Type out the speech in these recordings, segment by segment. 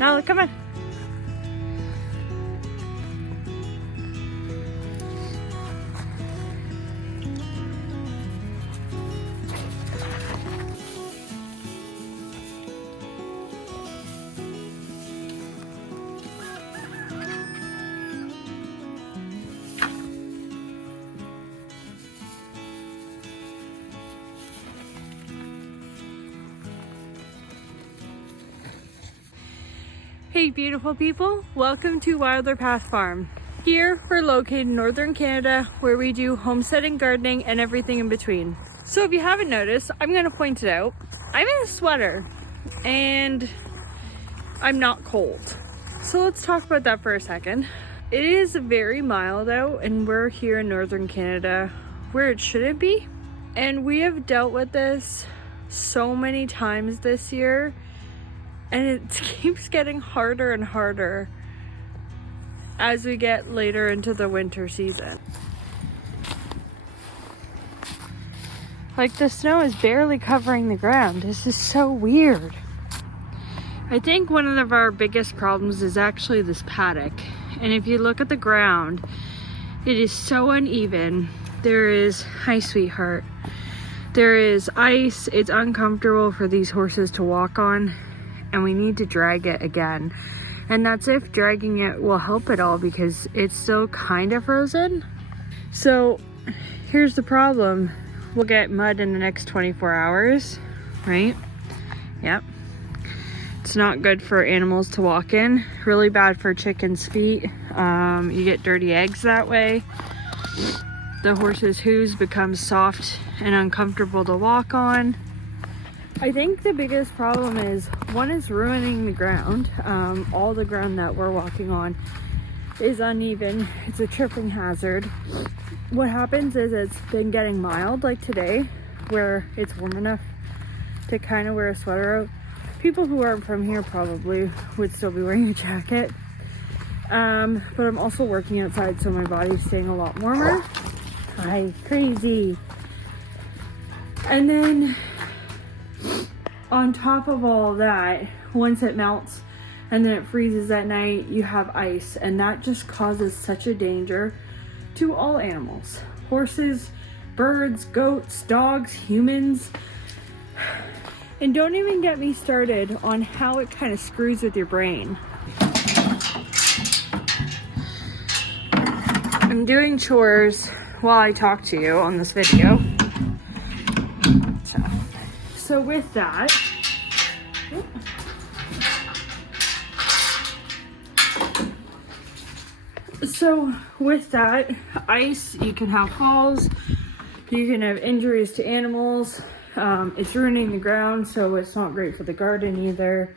Now, come on. Hey beautiful people, welcome to Wilder Path Farm. Here we're located in northern Canada where we do homesteading, gardening, and everything in between. So if you haven't noticed, I'm going to point it out. I'm in a sweater and I'm not cold. So let's talk about that for a second. It is very mild out and we're here in northern Canada where it shouldn't be. And we have dealt with this so many times this year. And it keeps getting harder and harder as we get later into the winter season. Like the snow is barely covering the ground. This is so weird. I think one of our biggest problems is actually this paddock. And if you look at the ground, it is so uneven. There is, hi sweetheart, there is ice. It's uncomfortable for these horses to walk on. And we need to drag it again. And that's if dragging it will help at all because it's still kind of frozen. So here's the problem. We'll get mud in the next 24 hours, right? Yep. It's not good for animals to walk in. Really bad for chickens' feet. You get dirty eggs that way. The horse's hooves become soft and uncomfortable to walk on. I think the biggest problem is, one is ruining the ground. All the ground that we're walking on is uneven. It's a tripping hazard. What happens is it's been getting mild like today where it's warm enough to kind of wear a sweater out. People who aren't from here probably would still be wearing a jacket. But I'm also working outside so my body's staying a lot warmer. Hi, crazy. And then on top of all of that, once it melts and then it freezes at night, you have ice, and that just causes such a danger to all animals. Horses, birds, goats, dogs, humans. And don't even get me started on how it kind of screws with your brain. I'm doing chores while I talk to you on this video. So with that, ice, you can have falls, you can have injuries to animals. It's ruining the ground, so it's not great for the garden either.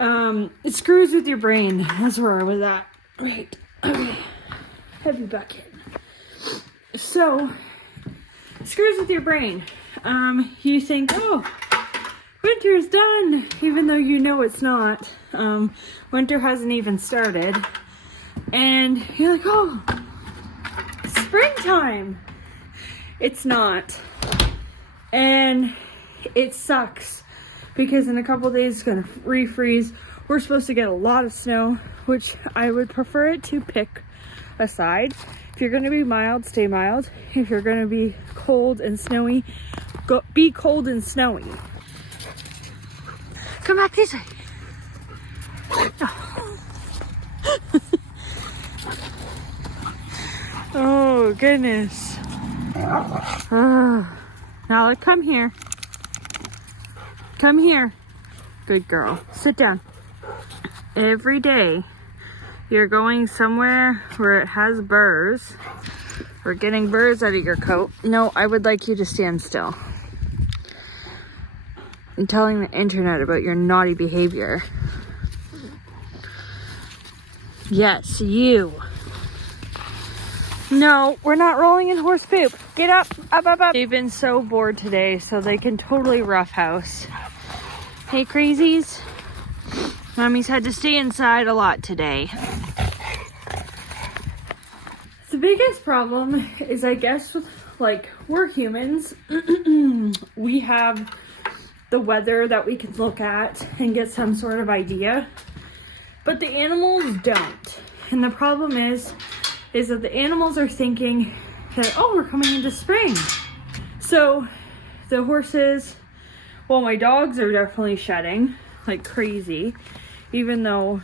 It screws with your brain. That's where I was at. Right. Okay. Have you back in. So, it screws with your brain. You think, oh, winter's done, even though you know it's not. Winter hasn't even started. And you're like, oh, it's springtime. It's not. And it sucks because in a couple days it's gonna refreeze. We're supposed to get a lot of snow, which I would prefer it to pick a side. If you're gonna be mild, stay mild. If you're gonna be cold and snowy, be cold and snowy. Come back this way. Oh goodness. Now come here. Come here. Good girl. Sit down. Every day you're going somewhere where it has burrs. We're getting burrs out of your coat. No, I would like you to stand still. I'm telling the internet about your naughty behavior. Yes, you. No, we're not rolling in horse poop. Get up, up, up, up. They've been so bored today, so they can totally roughhouse. Hey, crazies. Mommy's had to stay inside a lot today. The biggest problem is, I guess, with, like, we're humans. We have the weather that we can look at and get some sort of idea. But the animals don't. And the problem is that the animals are thinking that, oh, we're coming into spring. So the horses, well, my dogs are definitely shedding like crazy, even though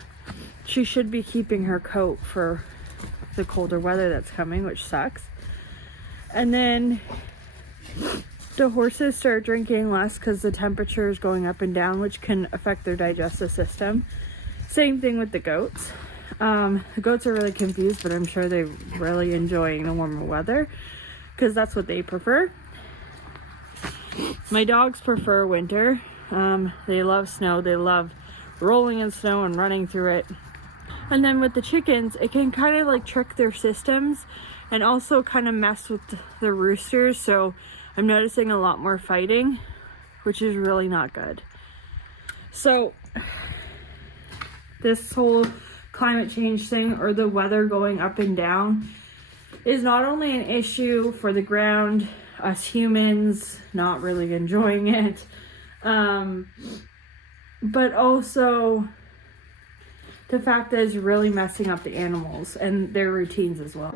she should be keeping her coat for the colder weather that's coming, which sucks. And then the horses start drinking less because the temperature is going up and down, which can affect their digestive system. Same thing with the goats. The goats are really confused, but I'm sure they're really enjoying the warmer weather because that's what they prefer. My dogs prefer winter. They love snow. They love rolling in snow and running through it. And then with the chickens, it can kind of like trick their systems and also kind of mess with the roosters. So I'm noticing a lot more fighting, which is really not good. So this whole climate change thing, or the weather going up and down, is not only an issue for the ground, us humans not really enjoying it, but also the fact that it's really messing up the animals and their routines as well.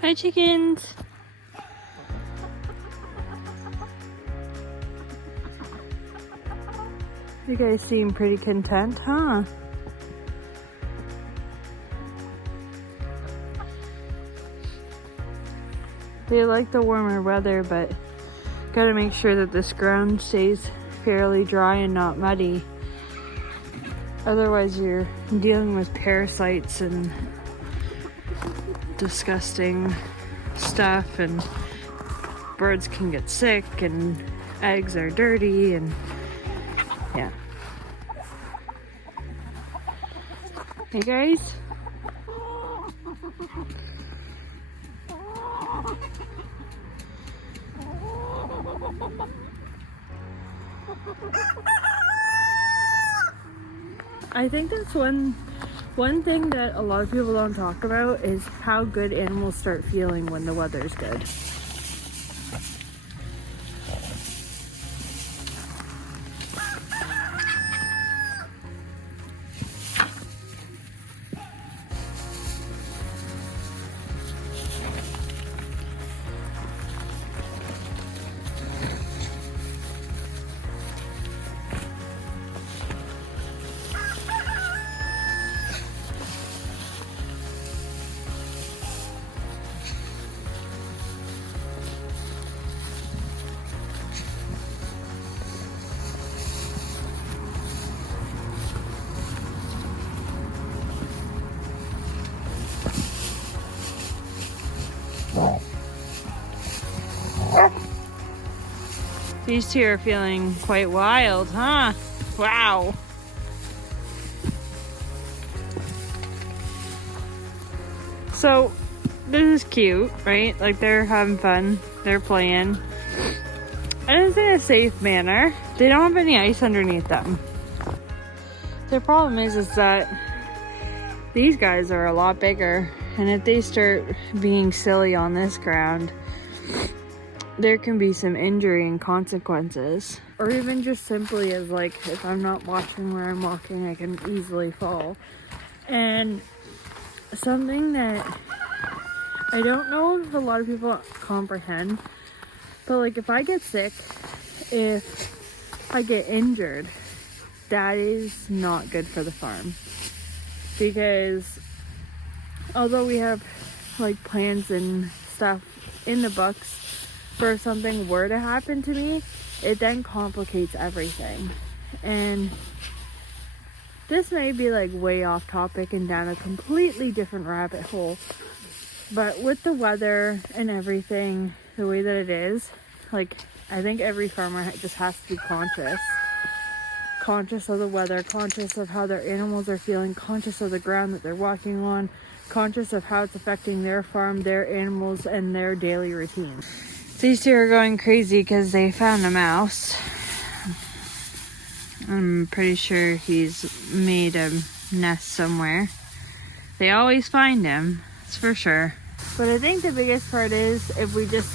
Hi, chickens. You guys seem pretty content, huh? They like the warmer weather, but gotta make sure that this ground stays fairly dry and not muddy. Otherwise, you're dealing with parasites and disgusting stuff, and birds can get sick, and eggs are dirty, and yeah. Hey guys. I think that's one thing that a lot of people don't talk about is how good animals start feeling when the weather's good. These two are feeling quite wild, huh? Wow. So, this is cute, right? Like, they're having fun. They're playing. And it's in a safe manner. They don't have any ice underneath them. The problem is that these guys are a lot bigger. And if they start being silly on this ground, there can be some injury and consequences. Or even just simply as like, if I'm not watching where I'm walking, I can easily fall. And something that I don't know if a lot of people comprehend, but like if I get sick, if I get injured, that is not good for the farm. Because although we have like plans and stuff in the books for if something were to happen to me, it then complicates everything. And This may be like way off topic and down a completely different rabbit hole, but with the weather and everything the way that it is, like, I think every farmer just has to be conscious of the weather, conscious of how their animals are feeling, conscious of the ground that they're walking on, conscious of how it's affecting their farm, their animals, and their daily routine. These two are going crazy because they found a mouse. I'm pretty sure he's made a nest somewhere. They always find him, that's for sure. But I think the biggest part is if we just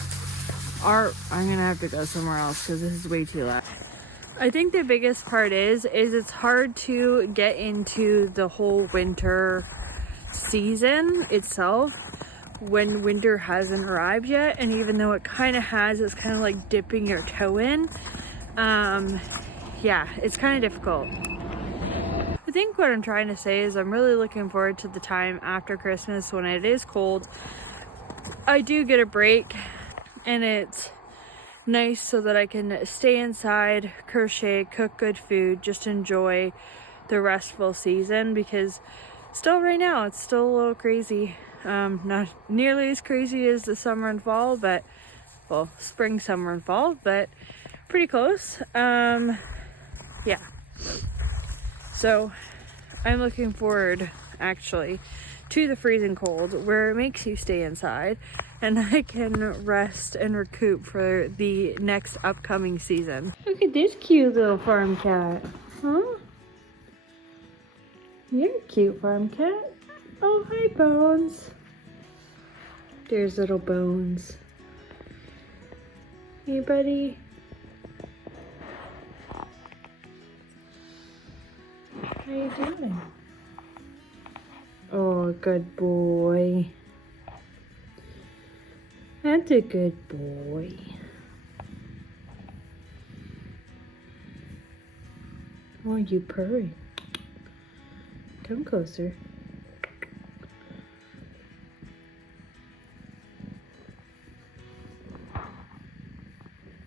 are, I'm gonna have to go somewhere else because this is way too loud. I think the biggest part is it's hard to get into the whole winter season itself when winter hasn't arrived yet, and even though it kind of has, it's kind of like dipping your toe in. Yeah, it's kind of difficult. I think what I'm trying to say is I'm really looking forward to the time after Christmas when it is cold. I do get a break and it's nice so that I can stay inside, crochet, cook good food, just enjoy the restful season, because still right now it's still a little crazy. Not nearly as crazy as the summer and fall, but well, spring, summer and fall, but pretty close. Yeah, so I'm looking forward actually to the freezing cold where it makes you stay inside and I can rest and recoup for the next upcoming season. Look at this cute little farm cat. Huh? You're a cute farm cat. Oh, hi, Bones. There's little Bones. Hey, buddy. How you doing? Oh, good boy. That's a good boy. Oh, you purring. Come closer.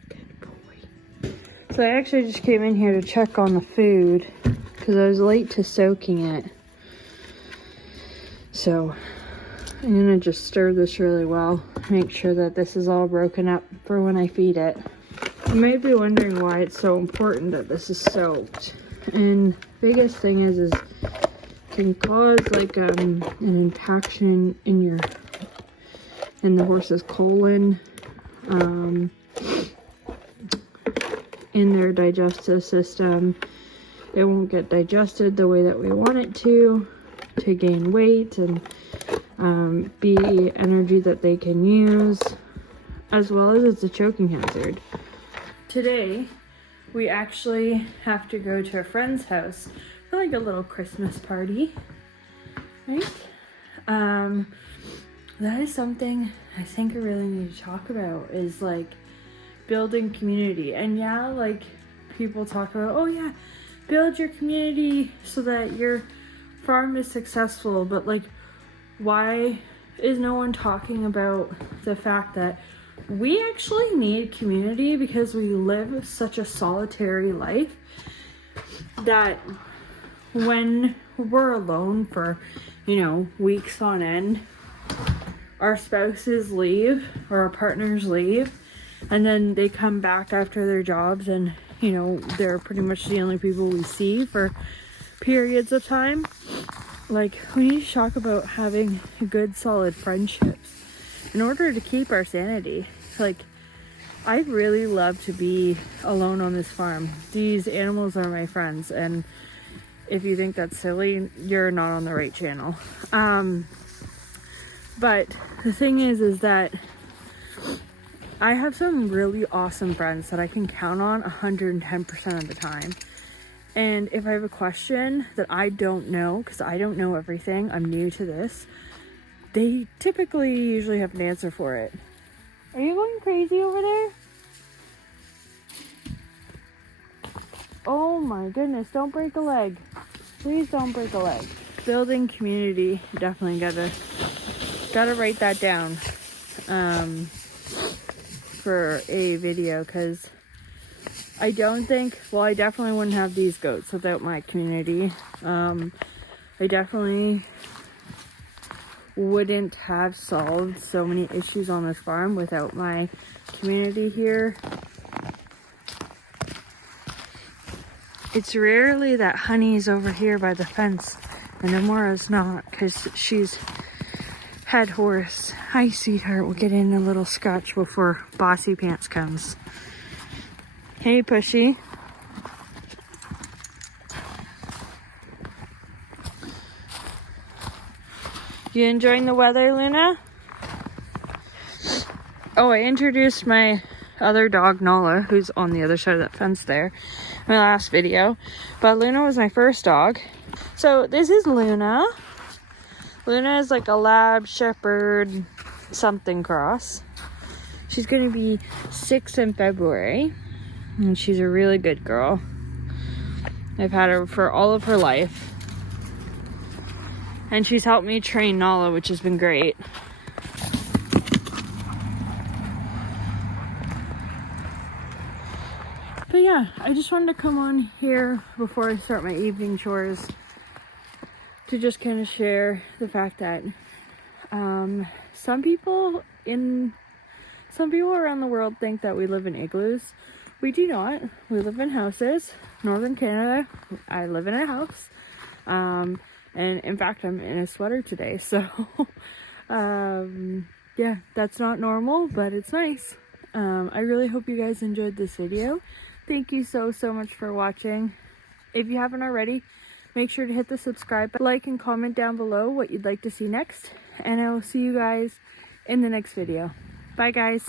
Good boy. So I actually just came in here to check on the food because I was late to soaking it. So I'm gonna just stir this really well, make sure that this is all broken up for when I feed it. You might be wondering why it's so important that this is soaked. And biggest thing is it can cause like an impaction in the horse's colon, in their digestive system. It won't get digested the way that we want it to gain weight and be energy that they can use, as well as it's a choking hazard. Today we actually have to go to a friend's house for like a little Christmas party, right? That is something I think I really need to talk about, is like building community. And yeah, like people talk about, oh yeah, build your community so that your farm is successful, but like, why is no one talking about the fact that we actually need community because we live such a solitary life that when we're alone for, you know, weeks on end, our spouses leave or our partners leave, and then they come back after their jobs and, you know, they're pretty much the only people we see for periods of time. Like, we need to talk about having good solid friendships in order to keep our sanity. Like, I'd really love to be alone on this farm. These animals are my friends, and if you think that's silly, you're not on the right channel. But the thing is that I have some really awesome friends that I can count on 110% of the time. And if I have a question that I don't know, because I don't know everything, I'm new to this, they typically usually have an answer for it. Are you going crazy over there? Oh my goodness, don't break a leg. Please don't break a leg. Building community, definitely gotta write that down for a video, because I don't think, well, I definitely wouldn't have these goats without my community. I definitely wouldn't have solved so many issues on this farm without my community here. It's rarely that Honey's over here by the fence and Amora's not, because she's head horse. Hi, sweetheart. We'll get in a little scratch before Bossy Pants comes. Hey, Pushy. You enjoying the weather, Luna? Oh, I introduced my other dog, Nala, who's on the other side of that fence there, in my last video. But Luna was my first dog. So this is Luna. Luna is like a lab shepherd something cross. She's going to be 6 in February. And she's a really good girl. I've had her for all of her life. And she's helped me train Nala, which has been great. But yeah, I just wanted to come on here before I start my evening chores to just kind of share the fact that some people around the world think that we live in igloos. We do not. We live in houses. Northern Canada, I live in a house. And in fact, I'm in a sweater today, so yeah, that's not normal, but it's nice. I really hope you guys enjoyed this video. Thank you so much for watching. If you haven't already, make sure to hit the subscribe button, like and comment down below what you'd like to see next, and I will see you guys in the next video. Bye guys.